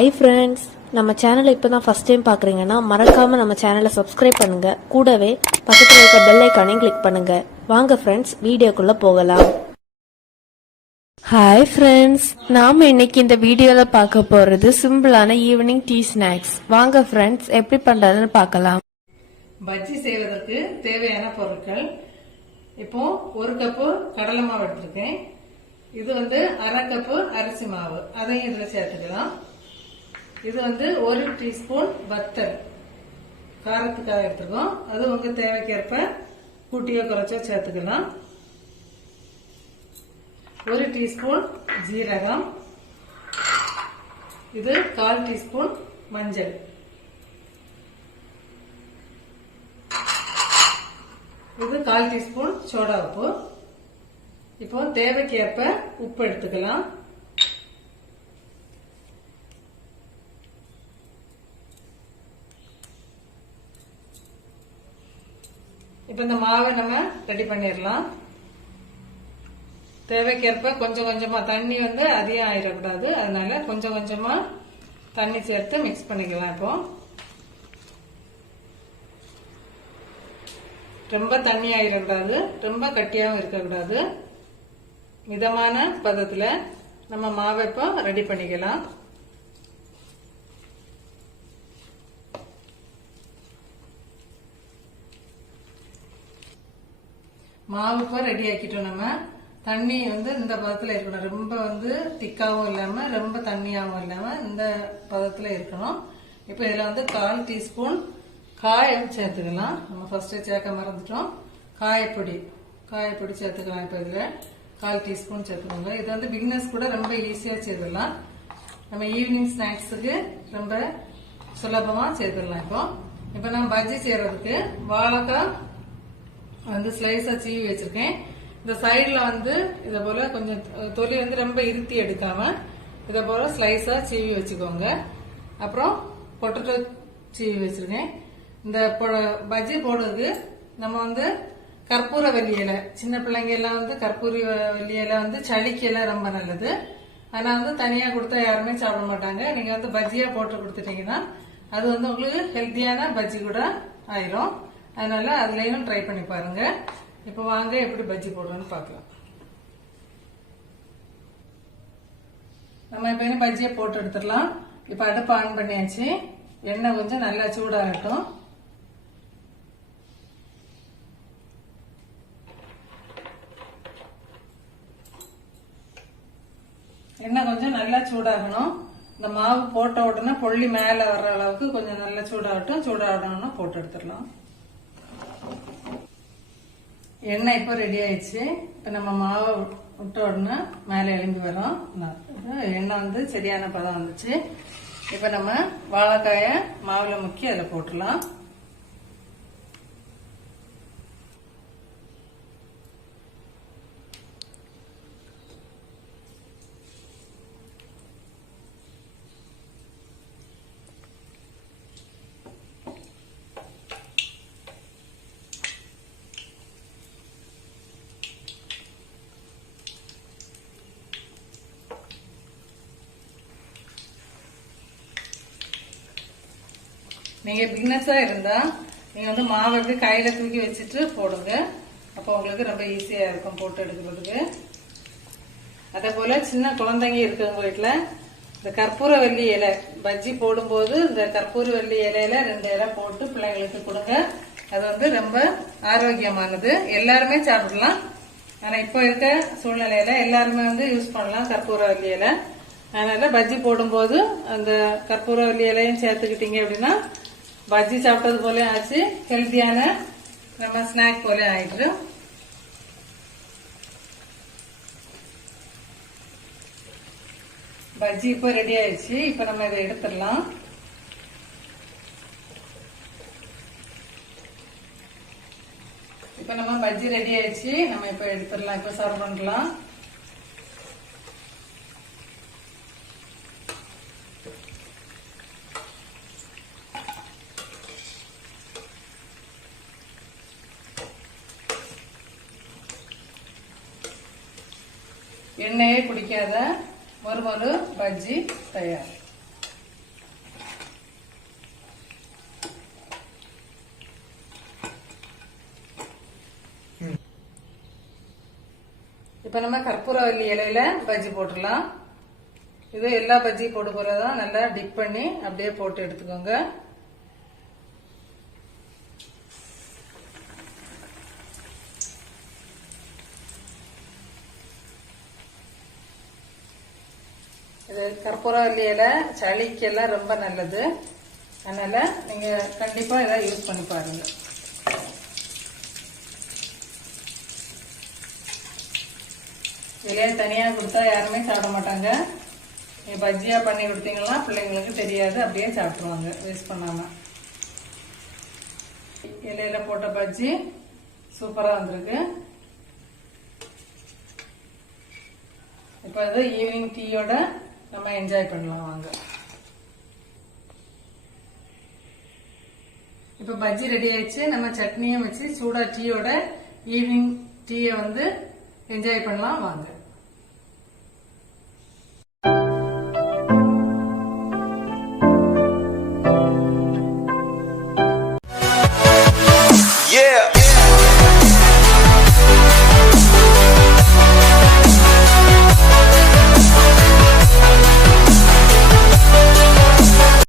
Hi friends, நம்ம சேனலை இப்பதான் ஃபர்ஸ்ட் டைம் பார்க்குறீங்கன்னா மறக்காம நம்ம சேனலை சப்ஸ்கிரைப் பண்ணுங்க. கூடவே பக்கத்துல இருக்க பெல் ஐகானையும் கிளிக் பண்ணுங்க. வாங்க ஃப்ரெண்ட்ஸ், வீடியோக்குள்ள போகலாம். ஹாய் ஃப்ரெண்ட்ஸ், நாம இன்னைக்கு இந்த வீடியோல பார்க்க போறது சிம்பிளான ஈவினிங் டீ ஸ்நாக்ஸ். வாங்க ஃப்ரெண்ட்ஸ், எப்படி பண்றதுன்னு பார்க்கலாம். பஜ்ஜி செய்வதற்கு தேவையான பொருட்கள். இப்போ 1 கப்பு கடலை மாவு எடுத்திருக்கேன். இது 1/2 கப்பு அரிசி மாவு, அதையும் இதுல சேர்த்துக்கலாம். இது 1 டீஸ்பூன் வத்தல், காரத்துக்காக எடுத்துக்கோம். அது உங்க தேவைக்கேற்ப கூட்டியோ குறைச்சோ சேர்த்துக்கலாம். 1 டீஸ்பூன் ஜீரகம், இது 1/4 டீஸ்பூன் மஞ்சள், இது 1/4 டீஸ்பூன் சோடா உப்பு. இப்போ தேவைக்கேற்ப உப்பு எடுத்துக்கலாம். இப்ப இந்த மாவை நம்ம ரெடி பண்ணிடலாம். தேவைக்கேற்ப கொஞ்சம் கொஞ்சமா தண்ணி அதிகம் ஆயிடக்கூடாது, அதனால கொஞ்சம் கொஞ்சமா தண்ணி சேர்த்து மிக்ஸ் பண்ணிக்கலாம். இப்போ ரொம்ப தண்ணி ஆயிடக்கூடாது, ரொம்ப கட்டியாவும் இருக்கக்கூடாது. மிதமான பதத்துல நம்ம மாவை இப்போ ரெடி பண்ணிக்கலாம். மாவு இப்போ ரெடி ஆக்கிட்டோம். நம்ம தண்ணி இந்த பதத்துல இருக்கணும். ரொம்ப திக்காவும் இல்லாம ரொம்ப தண்ணியாவும் இல்லாம இந்த பதத்துல இருக்கணும். இப்போ இதுல 1/4 டீஸ்பூன் காயம் சேர்த்துக்கலாம். நம்ம ஃபர்ஸ்ட் சேர்க்க மறந்துட்டோம். காயப்பொடி சேர்த்துக்கலாம். இப்போ இதுல 1/4 டீஸ்பூன் சேர்த்துக்கோங்க. இது பிகினர்ஸ் கூட ரொம்ப ஈஸியா செய்திடலாம். நம்ம ஈவினிங் ஸ்நாக்ஸுக்கு ரொம்ப சுலபமா செய்திடலாம். இப்போ நம்ம பஜ்ஜி செய்யறதுக்கு வாழைக்காய் ஸ்லைஸா சீவி வச்சிருக்கேன். இந்த சைடுல இத போல கொஞ்சம் தொலி ரொம்ப இருத்தி எடுக்காம இத போல ஸ்லைஸா சீவி வச்சுக்கோங்க. அப்புறம் பொட்டேட்டோ சீவி வச்சிருக்கேன். இந்த பஜ்ஜி போடுறதுக்கு நம்ம கற்பூர வெள்ளி இலை, சின்ன பிள்ளைங்க எல்லாம் கற்பூர வெள்ளி இலை சளிக்கு எல்லாம் ரொம்ப நல்லது. ஆனா தனியா கொடுத்தா யாருமே சாப்பிட மாட்டாங்க. நீங்க பஜ்ஜியா போட்டு கொடுத்துட்டீங்கன்னா அது உங்களுக்கு ஹெல்த்தியான பஜ்ஜி கூட ஆயிரும். அதனால அதுலயும் ட்ரை பண்ணி பாருங்க. இப்ப வாங்க எப்படி பஜ்ஜி போடுறோம்னு பார்க்கலாம். நம்ம இப்ப பஜ்ஜியை போட்டு எடுத்துடலாம். இப்ப அடுப்பு ஆன் பண்ணியாச்சு. எண்ணெய் கொஞ்சம் நல்லா சூடாகட்டும். எண்ணெய் கொஞ்சம் நல்லா சூடாகணும். இந்த மாவு போட்ட உடனே பொள்ளி மேல வர்ற அளவுக்கு கொஞ்சம் நல்லா சூடாகட்டும். சூடாகணும்னா போட்டு எடுத்துடலாம். எண்ணெய் இப்போ ரெடி ஆயிடுச்சு. இப்ப நம்ம மாவை விட்ட உடனே மேல எழும்பி வரும். எண்ணெய் சரியான பதம் வந்துச்சு. இப்ப நம்ம வாழைக்காய மாவுல முக்கி அதுல போட்டுடலாம். நீங்க பிகினர்ஸா இருந்தா நீங்க மாவை கையில தூக்கி வச்சுட்டு போடுங்க. அப்ப உங்களுக்கு ரொம்ப ஈஸியா இருக்கும் போட்டு எடுக்கிறதுக்கு. அதே போல சின்ன குழந்தைங்க இருக்கிறவங்க வீட்டுல இந்த கற்பூர வெள்ளி இலை பஜ்ஜி போடும்போது இந்த கற்பூர வெள்ளி இலையில 2 இலை போட்டு பிள்ளைங்களுக்கு கொடுங்க. அது ரொம்ப ஆரோக்கியமானது. எல்லாருமே சாப்பிடலாம். ஆனா இப்ப இருக்க சூழ்நிலையில எல்லாருமே யூஸ் பண்ணலாம் கற்பூர வெள்ளி இலை. அதனால பஜ்ஜி போடும்போது அந்த கற்பூர வெள்ளி இலையும் சேர்த்துக்கிட்டீங்க அப்படின்னா பஜ்ஜி சாப்பிட்டது போல ஆச்சு, ஹெல்த்தியான நம்ம ஸ்நாக் போல ஆயிட்டு. பஜ்ஜி இப்போ ரெடி ஆயிடுச்சு. இப்ப நம்ம இதை எடுத்துடலாம். இப்ப நம்ம பஜ்ஜி ரெடி ஆயிடுச்சு. நம்ம இப்ப எடுத்துடலாம். இப்ப சர்வ் பண்ணலாம். எண்ணெயே குடிக்காத மொறு மொறு பஜ்ஜி தயார். இப்ப நம்ம கற்பூரவல்லி இலையில பஜ்ஜி போட்டுடலாம். இது எல்லா பஜ்ஜி போட்டு போறதான் நல்லா டிப் பண்ணி அப்படியே போட்டு எடுத்துக்கோங்க. இது கற்பூரவல்லி இலை சளிக்கெல்லாம் ரொம்ப நல்லது. அதனால நீங்க கண்டிப்பா இதை யூஸ் பண்ணி பாருங்க. இலையை தனியா கொடுத்தா யாருமே சாப்பிட மாட்டாங்க. நீங்க பஜ்ஜியா பண்ணி கொடுத்தீங்கன்னா பிள்ளைங்களுக்கு தெரியாது, அப்படியே சாப்பிடுவாங்க வேஸ்ட் பண்ணாம. இலையில போட்ட பஜ்ஜி சூப்பரா வந்திருக்கு. இப்ப இது ஈவினிங் டீயோட நம்ம என்ஜாய் பண்ணலாம் வாங்க. இப்ப பஜ்ஜி ரெடி ஆயிடுச்சு. நம்ம சட்னியும் வச்சு சூடா டீயோட ஈவினிங் டீயை வந்து என்ஜாய் பண்ணலாம் வாங்க.